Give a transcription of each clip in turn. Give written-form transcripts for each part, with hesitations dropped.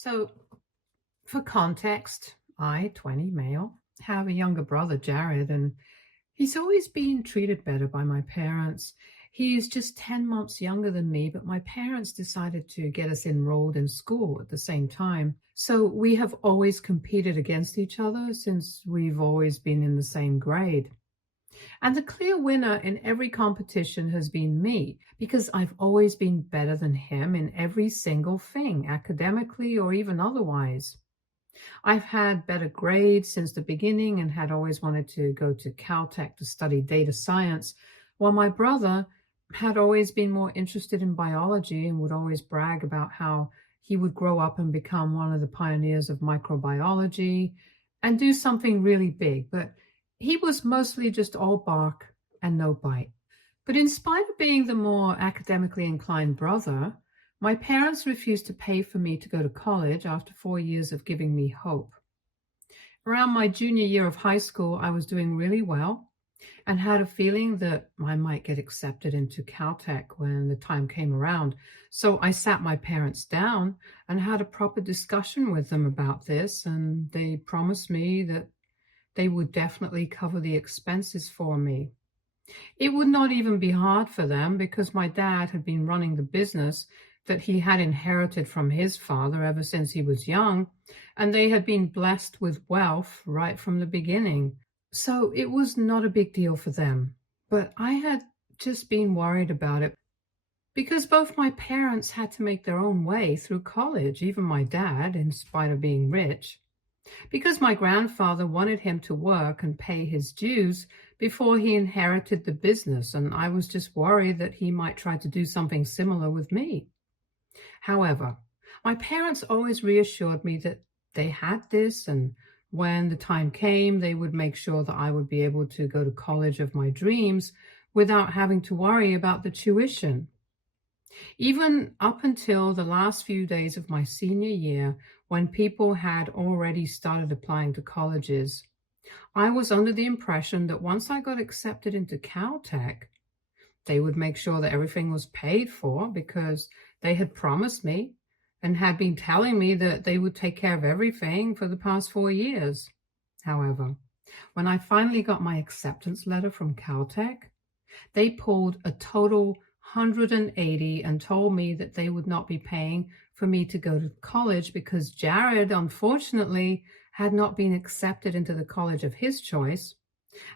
So, for context, I, 20 male, have a younger brother, Jared, and he's always been treated better by my parents. He's just 10 months younger than me, but my parents decided to get us enrolled in school at the same time. So we have always competed against each other since we've always been in the same grade. And the clear winner in every competition has been me because I've always been better than him in every single thing, academically or even otherwise. I've had better grades since the beginning and had always wanted to go to Caltech to study data science, while my brother had always been more interested in biology and would always brag about how he would grow up and become one of the pioneers of microbiology and do something really big. But he was mostly just all bark and no bite. But in spite of being the more academically inclined brother, my parents refused to pay for me to go to college after 4 years of giving me hope. Around my junior year of high school, I was doing really well and had a feeling that I might get accepted into Caltech when the time came around. So I sat my parents down and had a proper discussion with them about this, and they promised me that they would definitely cover the expenses for me. It would not even be hard for them because my dad had been running the business that he had inherited from his father ever since he was young, and they had been blessed with wealth right from the beginning. So it was not a big deal for them. But I had just been worried about it because both my parents had to make their own way through college, even my dad, in spite of being rich. Because my grandfather wanted him to work and pay his dues before he inherited the business, and I was just worried that he might try to do something similar with me. However, my parents always reassured me that they had this, and when the time came, they would make sure that I would be able to go to college of my dreams without having to worry about the tuition. Even up until the last few days of my senior year, when people had already started applying to colleges, I was under the impression that once I got accepted into Caltech, they would make sure that everything was paid for because they had promised me and had been telling me that they would take care of everything for the past 4 years. However, when I finally got my acceptance letter from Caltech, they pulled a total 180 and told me that they would not be paying for me to go to college because Jared, unfortunately, had not been accepted into the college of his choice.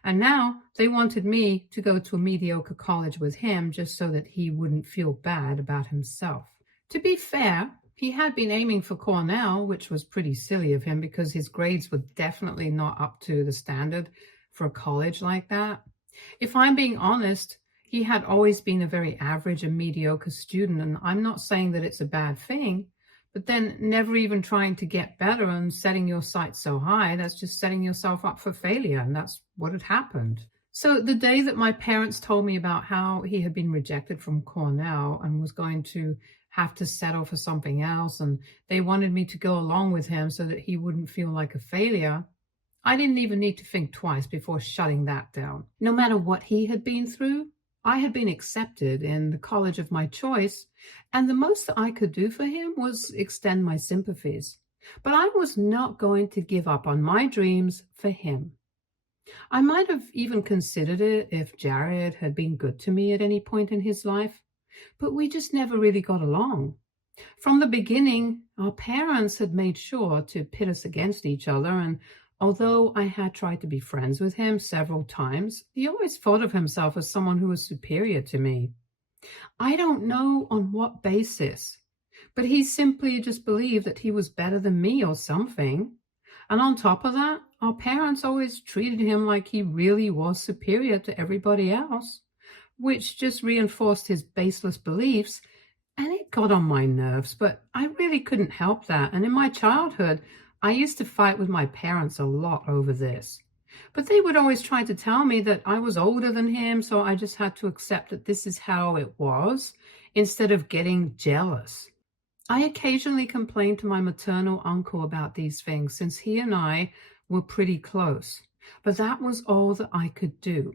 And now they wanted me to go to a mediocre college with him just so that he wouldn't feel bad about himself. To be fair, he had been aiming for Cornell, which was pretty silly of him because his grades were definitely not up to the standard for a college like that. If I'm being honest, he had always been a very average and mediocre student, and I'm not saying that it's a bad thing, but then never even trying to get better and setting your sights so high, that's just setting yourself up for failure, and that's what had happened. So the day that my parents told me about how he had been rejected from Cornell and was going to have to settle for something else, and they wanted me to go along with him so that he wouldn't feel like a failure, I didn't even need to think twice before shutting that down. No matter what he had been through, I had been accepted in the college of my choice, and the most that I could do for him was extend my sympathies. But I was not going to give up on my dreams for him. I might have even considered it if Jared had been good to me at any point in his life, but we just never really got along. From the beginning, our parents had made sure to pit us against each other, and although I had tried to be friends with him several times, he always thought of himself as someone who was superior to me. I don't know on what basis, but he simply just believed that he was better than me or something. And on top of that, our parents always treated him like he really was superior to everybody else, which just reinforced his baseless beliefs, and it got on my nerves, but I really couldn't help that. And in my childhood, I used to fight with my parents a lot over this. But they would always try to tell me that I was older than him, so I just had to accept that this is how it was, instead of getting jealous. I occasionally complained to my maternal uncle about these things, since he and I were pretty close. But that was all that I could do.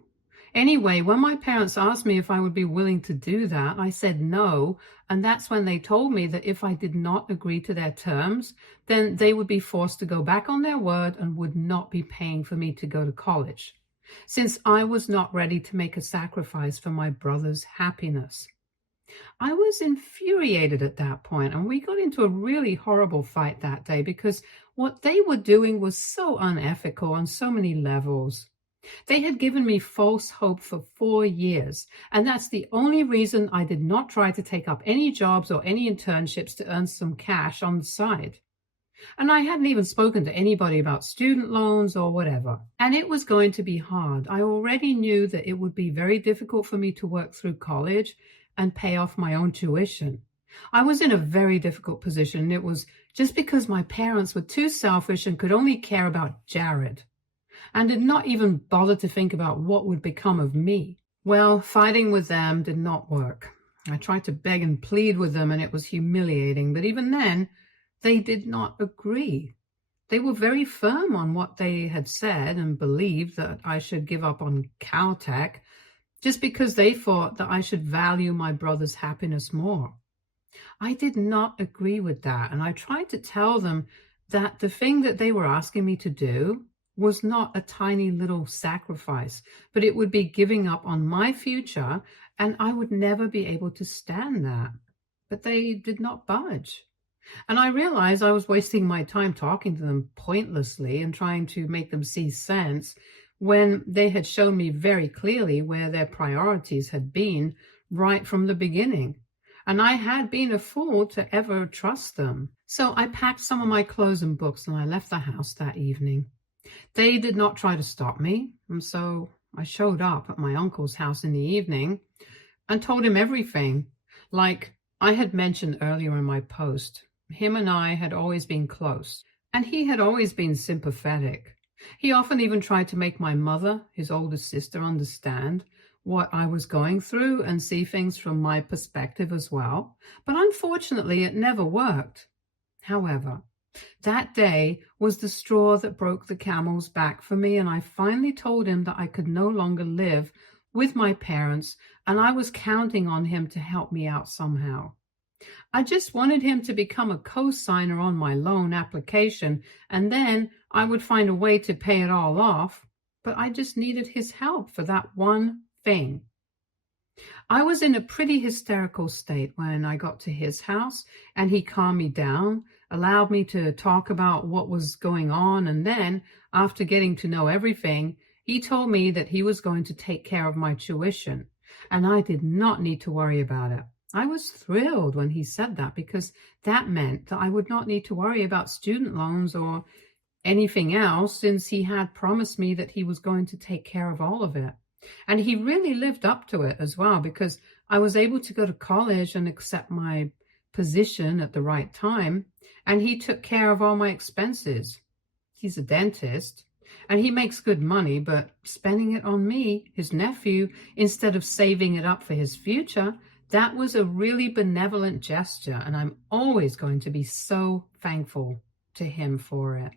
Anyway, when my parents asked me if I would be willing to do that, I said no. And that's when they told me that if I did not agree to their terms, then they would be forced to go back on their word and would not be paying for me to go to college, since I was not ready to make a sacrifice for my brother's happiness. I was infuriated at that point, and we got into a really horrible fight that day because what they were doing was so unethical on so many levels. They had given me false hope for 4 years, and that's the only reason I did not try to take up any jobs or any internships to earn some cash on the side. And I hadn't even spoken to anybody about student loans or whatever. And it was going to be hard. I already knew that it would be very difficult for me to work through college and pay off my own tuition. I was in a very difficult position. It was just because my parents were too selfish and could only care about Jared, and did not even bother to think about what would become of me. Well, fighting with them did not work. I tried to beg and plead with them, and it was humiliating, but even then, they did not agree. They were very firm on what they had said and believed that I should give up on Caltech just because they thought that I should value my brother's happiness more. I did not agree with that, and I tried to tell them that the thing that they were asking me to do was not a tiny little sacrifice, but it would be giving up on my future, and I would never be able to stand that. But they did not budge. And I realized I was wasting my time talking to them pointlessly and trying to make them see sense when they had shown me very clearly where their priorities had been right from the beginning. And I had been a fool to ever trust them. So I packed some of my clothes and books and I left the house that evening. They did not try to stop me, and so I showed up at my uncle's house in the evening and told him everything. Like I had mentioned earlier in my post, him and I had always been close, and he had always been sympathetic. He often even tried to make my mother, his older sister, understand what I was going through and see things from my perspective as well. But unfortunately, it never worked. However, that day was the straw that broke the camel's back for me, and I finally told him that I could no longer live with my parents, and I was counting on him to help me out somehow. I just wanted him to become a co-signer on my loan application, and then I would find a way to pay it all off, but I just needed his help for that one thing. I was in a pretty hysterical state when I got to his house, and he calmed me down, allowed me to talk about what was going on, and then, after getting to know everything, he told me that he was going to take care of my tuition, and I did not need to worry about it. I was thrilled when he said that because that meant that I would not need to worry about student loans or anything else, since he had promised me that he was going to take care of all of it. And he really lived up to it as well, because I was able to go to college and accept my position at the right time, and he took care of all my expenses. He's a dentist, and he makes good money, but spending it on me, his nephew, instead of saving it up for his future, that was a really benevolent gesture, and I'm always going to be so thankful to him for it.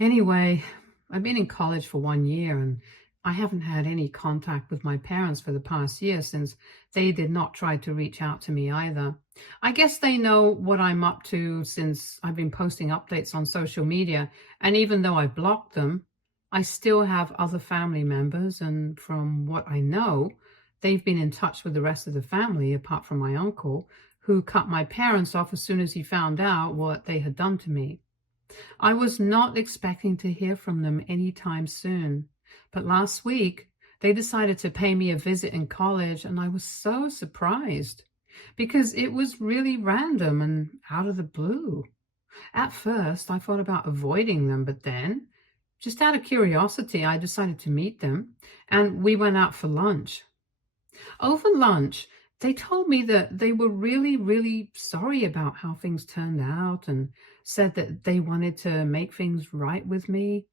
Anyway, I've been in college for 1 year, and I haven't had any contact with my parents for the past year, since they did not try to reach out to me either. I guess they know what I'm up to since I've been posting updates on social media, and even though I've blocked them, I still have other family members, and from what I know, they've been in touch with the rest of the family, apart from my uncle, who cut my parents off as soon as he found out what they had done to me. I was not expecting to hear from them anytime soon, but last week they decided to pay me a visit in college, and I was so surprised because it was really random and out of the blue. At first, I thought about avoiding them, but then, just out of curiosity, I decided to meet them, and we went out for lunch. Over lunch, they told me that they were really, really sorry about how things turned out and said that they wanted to make things right with me.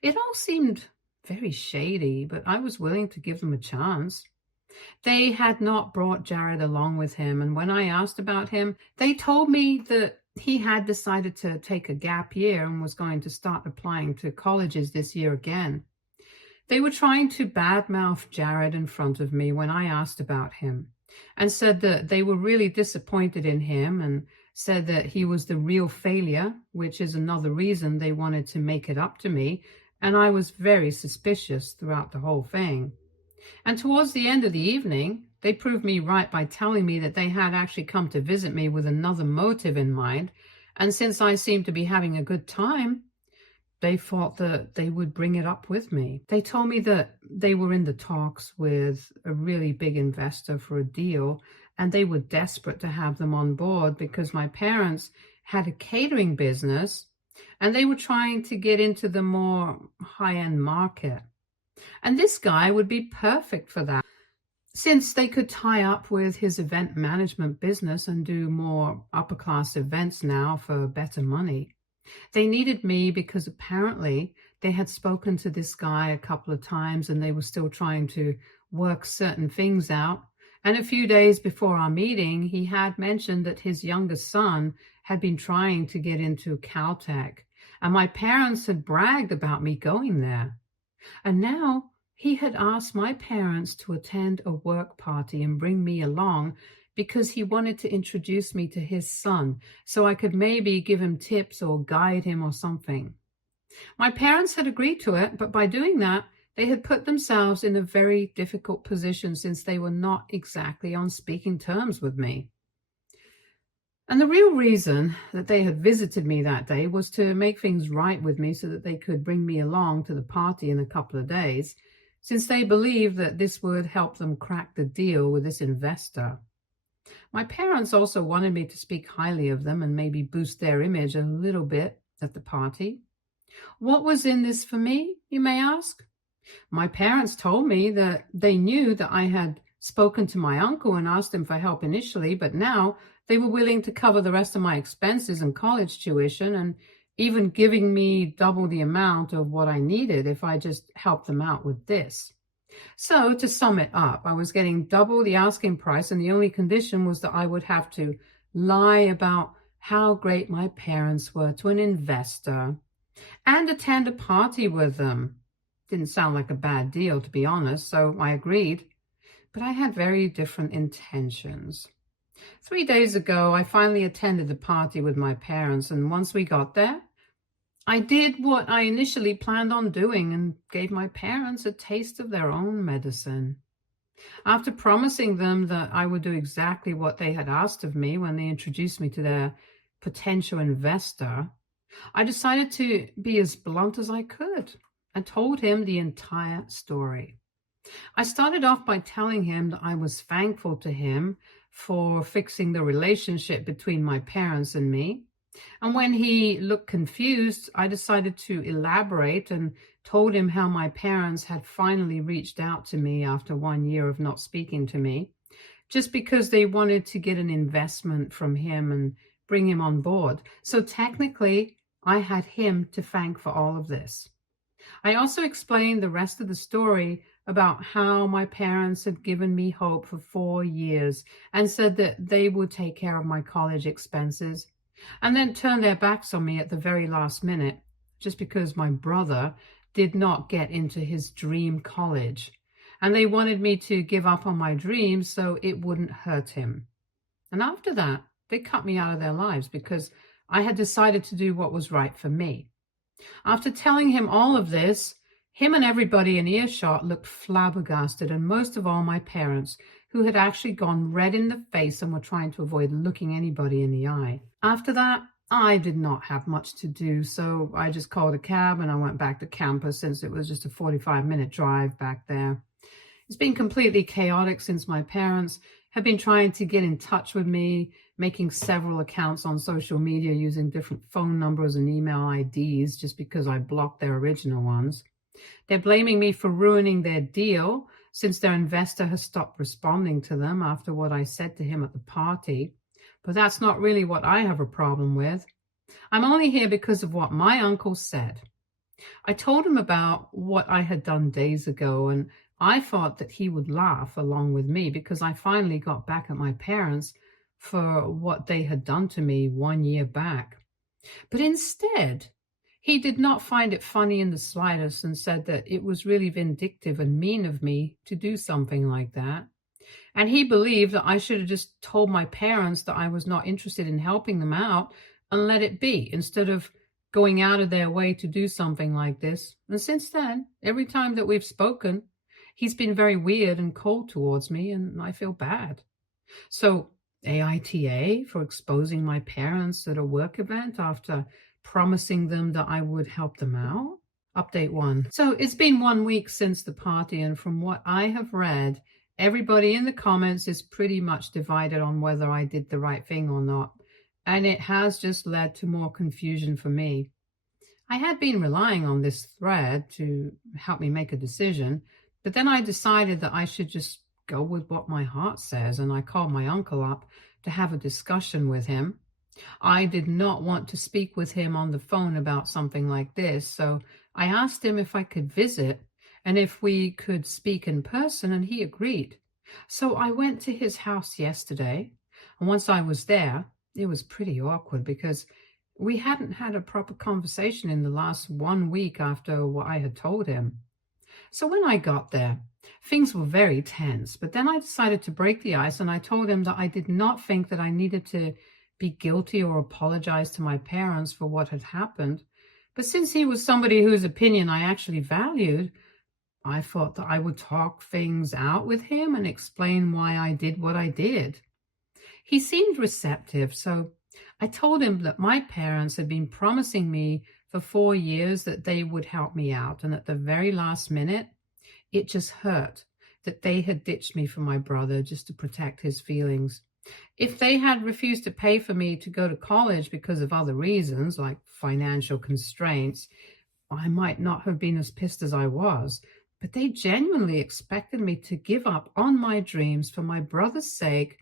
It all seemed very shady, but I was willing to give them a chance. They had not brought Jared along with him, and when I asked about him, they told me that he had decided to take a gap year and was going to start applying to colleges this year again. They were trying to badmouth Jared in front of me when I asked about him, and said that they were really disappointed in him and said that he was the real failure, which is another reason they wanted to make it up to me, and I was very suspicious throughout the whole thing. And towards the end of the evening, they proved me right by telling me that they had actually come to visit me with another motive in mind, and since I seemed to be having a good time, they thought that they would bring it up with me. They told me that they were in the talks with a really big investor for a deal, and they were desperate to have them on board because my parents had a catering business and they were trying to get into the more high-end market. And this guy would be perfect for that, since they could tie up with his event management business and do more upper-class events now for better money. They needed me because apparently they had spoken to this guy a couple of times and they were still trying to work certain things out. And a few days before our meeting, he had mentioned that his youngest son had been trying to get into Caltech, and my parents had bragged about me going there. And now he had asked my parents to attend a work party and bring me along because he wanted to introduce me to his son so I could maybe give him tips or guide him or something. My parents had agreed to it, but by doing that, they had put themselves in a very difficult position since they were not exactly on speaking terms with me. And the real reason that they had visited me that day was to make things right with me so that they could bring me along to the party in a couple of days, since they believed that this would help them crack the deal with this investor. My parents also wanted me to speak highly of them and maybe boost their image a little bit at the party. What was in this for me, you may ask? My parents told me that they knew that I had spoken to my uncle and asked him for help initially, but now they were willing to cover the rest of my expenses and college tuition and even giving me double the amount of what I needed if I just helped them out with this. So to sum it up, I was getting double the asking price, and the only condition was that I would have to lie about how great my parents were to an investor and attend a party with them. Didn't sound like a bad deal, to be honest, so I agreed. But I had very different intentions. 3 days ago, I finally attended the party with my parents, and once we got there, I did what I initially planned on doing and gave my parents a taste of their own medicine. After promising them that I would do exactly what they had asked of me when they introduced me to their potential investor, I decided to be as blunt as I could and told him the entire story. I started off by telling him that I was thankful to him for fixing the relationship between my parents and me. And when he looked confused, I decided to elaborate and told him how my parents had finally reached out to me after 1 year of not speaking to me, just because they wanted to get an investment from him and bring him on board. So technically, I had him to thank for all of this. I also explained the rest of the story about how my parents had given me hope for 4 years and said that they would take care of my college expenses, and then turned their backs on me at the very last minute just because my brother did not get into his dream college, and they wanted me to give up on my dreams so it wouldn't hurt him. And after that, they cut me out of their lives because I had decided to do what was right for me. After telling him all of this, him and everybody in earshot looked flabbergasted, and most of all my parents, who had actually gone red in the face and were trying to avoid looking anybody in the eye. After that, I did not have much to do, so I just called a cab and I went back to campus since it was just a 45-minute drive back there. It's been completely chaotic since my parents have been trying to get in touch with me, making several accounts on social media using different phone numbers and email IDs just because I blocked their original ones. They're blaming me for ruining their deal since their investor has stopped responding to them after what I said to him at the party. But that's not really what I have a problem with. I'm only here because of what my uncle said. I told him about what I had done days ago, and I thought that he would laugh along with me because I finally got back at my parents for what they had done to me 1 year back. But instead, He did not find it funny in the slightest and said that it was really vindictive and mean of me to do something like that. And he believed that I should have just told my parents that I was not interested in helping them out and let it be instead of going out of their way to do something like this. And since then, every time that we've spoken, he's been very weird and cold towards me, and I feel bad. So, AITA for exposing my parents at a work event after promising them that I would help them out. Update 1. So, it's been 1 week since the party, and from what I have read, everybody in the comments is pretty much divided on whether I did the right thing or not, and it has just led to more confusion for me. I had been relying on this thread to help me make a decision, but then I decided that I should just go with what my heart says, and I called my uncle up to have a discussion with him. I did not want to speak with him on the phone about something like this, so I asked him if I could visit and if we could speak in person, and he agreed. So I went to his house yesterday, and once I was there, it was pretty awkward because we hadn't had a proper conversation in the last 1 week after what I had told him. So when I got there, things were very tense, but then I decided to break the ice, and I told him that I did not think that I needed to be guilty or apologize to my parents for what had happened. But since he was somebody whose opinion I actually valued, I thought that I would talk things out with him and explain why I did what I did. He seemed receptive, so I told him that my parents had been promising me for 4 years that they would help me out, and at the very last minute, it just hurt that they had ditched me for my brother just to protect his feelings. If they had refused to pay for me to go to college because of other reasons, like financial constraints, I might not have been as pissed as I was. But they genuinely expected me to give up on my dreams for my brother's sake,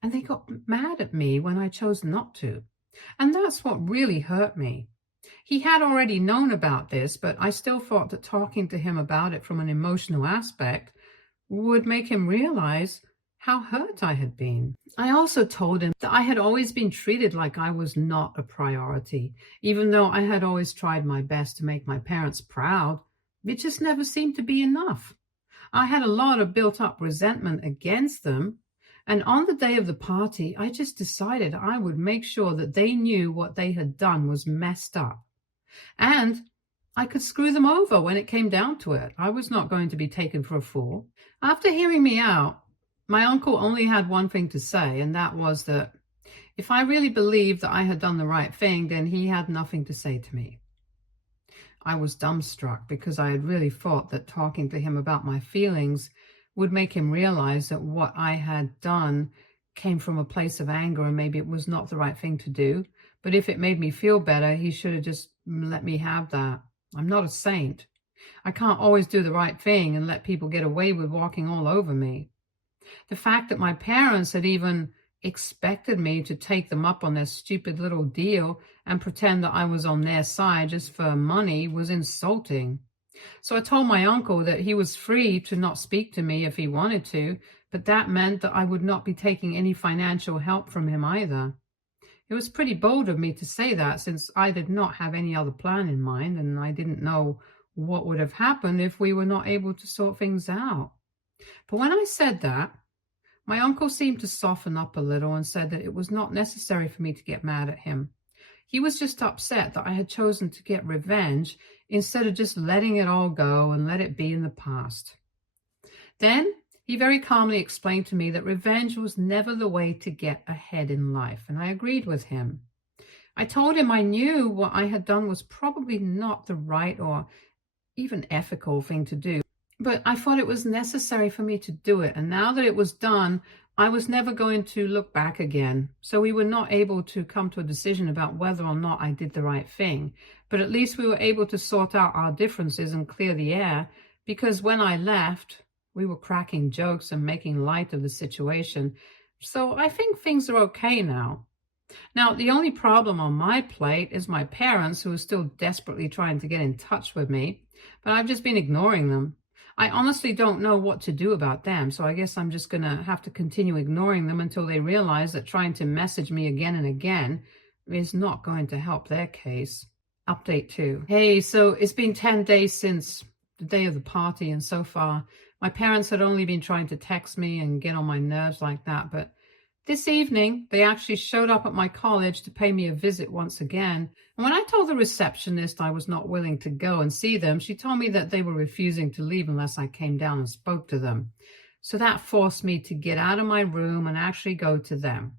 and they got mad at me when I chose not to. And that's what really hurt me. He had already known about this, but I still thought that talking to him about it from an emotional aspect would make him realize how hurt I had been. I also told him that I had always been treated like I was not a priority, even though I had always tried my best to make my parents proud. It just never seemed to be enough. I had a lot of built-up resentment against them, and on the day of the party, I just decided I would make sure that they knew what they had done was messed up. And I could screw them over when it came down to it. I was not going to be taken for a fool. After hearing me out, my uncle only had one thing to say, and that was that if I really believed that I had done the right thing, then he had nothing to say to me. I was dumbstruck because I had really thought that talking to him about my feelings would make him realize that what I had done came from a place of anger and maybe it was not the right thing to do. But if it made me feel better, he should have just let me have that. I'm not a saint. I can't always do the right thing and let people get away with walking all over me. The fact that my parents had even expected me to take them up on their stupid little deal and pretend that I was on their side just for money was insulting. So I told my uncle that he was free to not speak to me if he wanted to, but that meant that I would not be taking any financial help from him either. It was pretty bold of me to say that, since I did not have any other plan in mind, and I didn't know what would have happened if we were not able to sort things out. But when I said that, my uncle seemed to soften up a little and said that it was not necessary for me to get mad at him. He was just upset that I had chosen to get revenge instead of just letting it all go and let it be in the past. Then he very calmly explained to me that revenge was never the way to get ahead in life, and I agreed with him. I told him I knew what I had done was probably not the right or even ethical thing to do, but I thought it was necessary for me to do it, and now that it was done, I was never going to look back again. So we were not able to come to a decision about whether or not I did the right thing, but at least we were able to sort out our differences and clear the air, because when I left, we were cracking jokes and making light of the situation. So I think things are okay now. Now, the only problem on my plate is my parents, who are still desperately trying to get in touch with me, but I've just been ignoring them. I honestly don't know what to do about them, so I guess I'm just going to have to continue ignoring them until they realize that trying to message me again and again is not going to help their case. Update 2. Hey, so it's been 10 days since the day of the party, and so far my parents had only been trying to text me and get on my nerves like that, but this evening they actually showed up at my college to pay me a visit once again. And when I told the receptionist I was not willing to go and see them, she told me that they were refusing to leave unless I came down and spoke to them. So that forced me to get out of my room and actually go to them.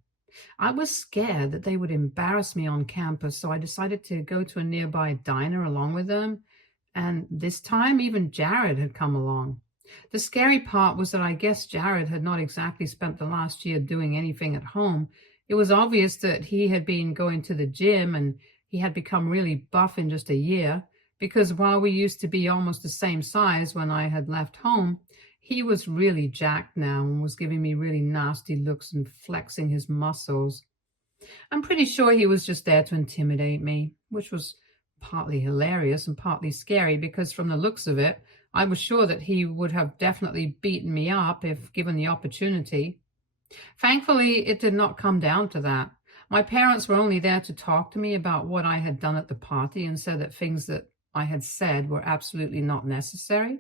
I was scared that they would embarrass me on campus, so I decided to go to a nearby diner along with them. And this time, even Jared had come along. The scary part was that I guess Jared had not exactly spent the last year doing anything at home. It was obvious that he had been going to the gym and he had become really buff in just a year, because while we used to be almost the same size when I had left home, he was really jacked now and was giving me really nasty looks and flexing his muscles. I'm pretty sure he was just there to intimidate me, which was partly hilarious and partly scary, because from the looks of it, I was sure that he would have definitely beaten me up if given the opportunity. Thankfully, it did not come down to that. My parents were only there to talk to me about what I had done at the party and said that things that I had said were absolutely not necessary.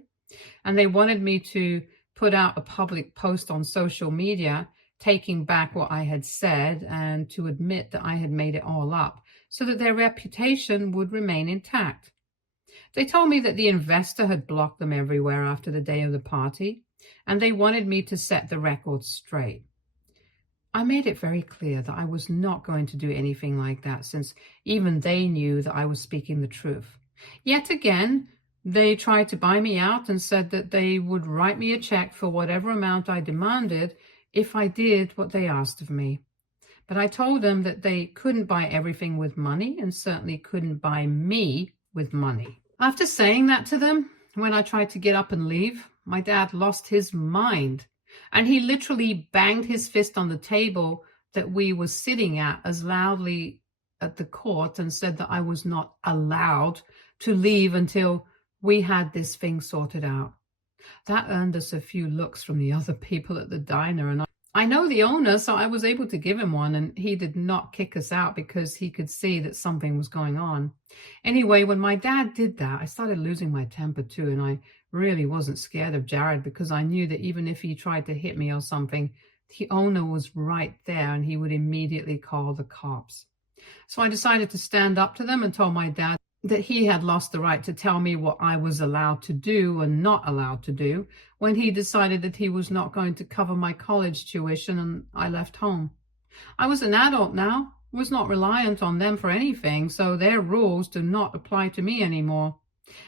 And they wanted me to put out a public post on social media taking back what I had said and to admit that I had made it all up so that their reputation would remain intact. They told me that the investor had blocked them everywhere after the day of the party, and they wanted me to set the record straight. I made it very clear that I was not going to do anything like that, since even they knew that I was speaking the truth. Yet again, they tried to buy me out and said that they would write me a check for whatever amount I demanded if I did what they asked of me. But I told them that they couldn't buy everything with money and certainly couldn't buy me with money. After saying that to them, when I tried to get up and leave, my dad lost his mind, and he literally banged his fist on the table that we were sitting at as loudly at the court and said that I was not allowed to leave until we had this thing sorted out. That earned us a few looks from the other people at the diner, and I know the owner, so I was able to give him one, and he did not kick us out because he could see that something was going on. Anyway, when my dad did that, I started losing my temper too, and I really wasn't scared of Jared because I knew that even if he tried to hit me or something, the owner was right there and he would immediately call the cops. So I decided to stand up to them and told my dad that he had lost the right to tell me what I was allowed to do and not allowed to do when he decided that he was not going to cover my college tuition and I left home. I was an adult now, was not reliant on them for anything, so their rules do not apply to me anymore.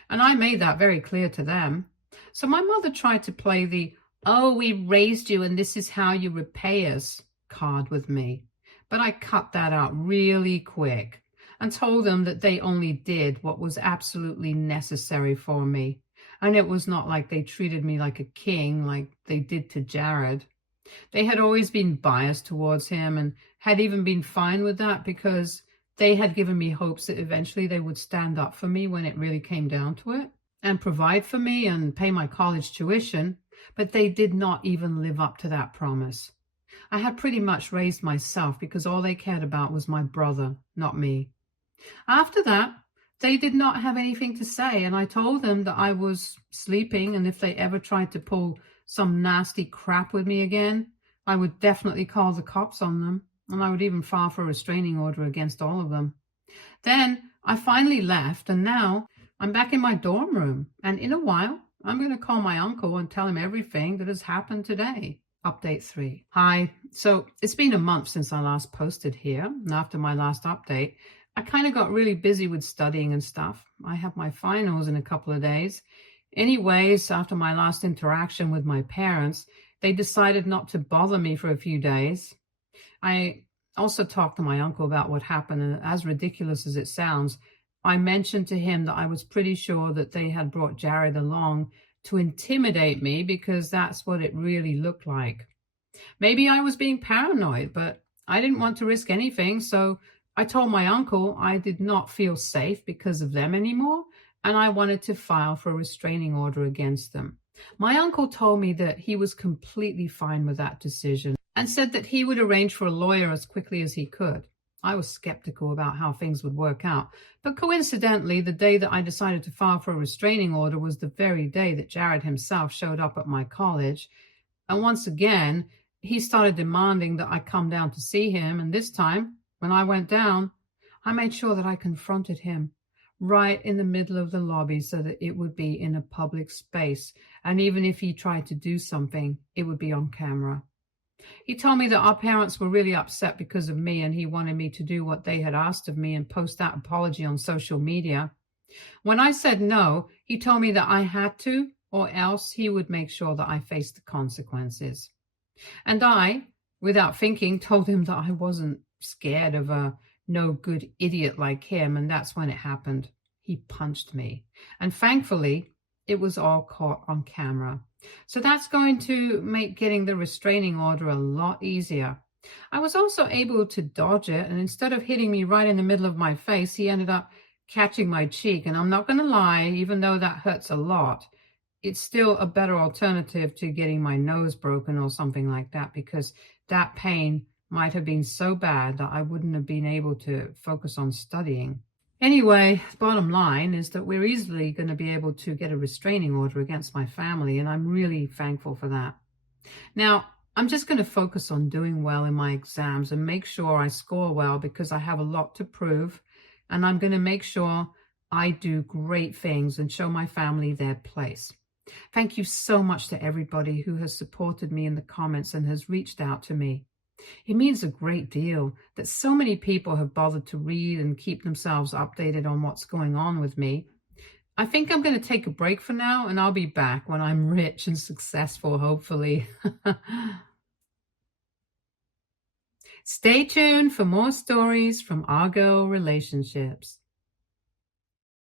And I made that very clear to them. So my mother tried to play the, "Oh, we raised you and this is how you repay us" card with me. But I cut that out really quick and told them that they only did what was absolutely necessary for me. And it was not like they treated me like a king like they did to Jared. They had always been biased towards him and had even been fine with that because they had given me hopes that eventually they would stand up for me when it really came down to it and provide for me and pay my college tuition, but they did not even live up to that promise. I had pretty much raised myself because all they cared about was my brother, not me. After that, they did not have anything to say, and I told them that I was sleeping, and if they ever tried to pull some nasty crap with me again, I would definitely call the cops on them, and I would even file for a restraining order against all of them. Then I finally left, and now I'm back in my dorm room, and in a while, I'm going to call my uncle and tell him everything that has happened today. Update 3. Hi. So it's been a month since I last posted here, and after my last update, I kind of got really busy with studying and stuff. I have my finals in a couple of days. Anyways, after my last interaction with my parents, they decided not to bother me for a few days. I also talked to my uncle about what happened, and as ridiculous as it sounds, I mentioned to him that I was pretty sure that they had brought Jared along to intimidate me because that's what it really looked like. Maybe I was being paranoid, but I didn't want to risk anything, so I told my uncle I did not feel safe because of them anymore, and I wanted to file for a restraining order against them. My uncle told me that he was completely fine with that decision and said that he would arrange for a lawyer as quickly as he could. I was skeptical about how things would work out. But coincidentally, the day that I decided to file for a restraining order was the very day that Jared himself showed up at my college. And once again, he started demanding that I come down to see him. And this time, when I went down, I made sure that I confronted him right in the middle of the lobby so that it would be in a public space. And even if he tried to do something, it would be on camera. He told me that our parents were really upset because of me, and he wanted me to do what they had asked of me and post that apology on social media. When I said no, he told me that I had to, or else he would make sure that I faced the consequences. And I, without thinking, told him that I wasn't scared of a no good idiot like him, and that's when it happened. He punched me. And thankfully, it was all caught on camera. So that's going to make getting the restraining order a lot easier. I was also able to dodge it, and instead of hitting me right in the middle of my face, he ended up catching my cheek. And I'm not going to lie, even though that hurts a lot, it's still a better alternative to getting my nose broken or something like that, because that pain might have been so bad that I wouldn't have been able to focus on studying. Anyway, bottom line is that we're easily going to be able to get a restraining order against my family, and I'm really thankful for that. Now, I'm just going to focus on doing well in my exams and make sure I score well, because I have a lot to prove, and I'm going to make sure I do great things and show my family their place. Thank you so much to everybody who has supported me in the comments and has reached out to me. It means a great deal that so many people have bothered to read and keep themselves updated on what's going on with me. I think I'm going to take a break for now, and I'll be back when I'm rich and successful, hopefully. Stay tuned for more stories from our girl relationships.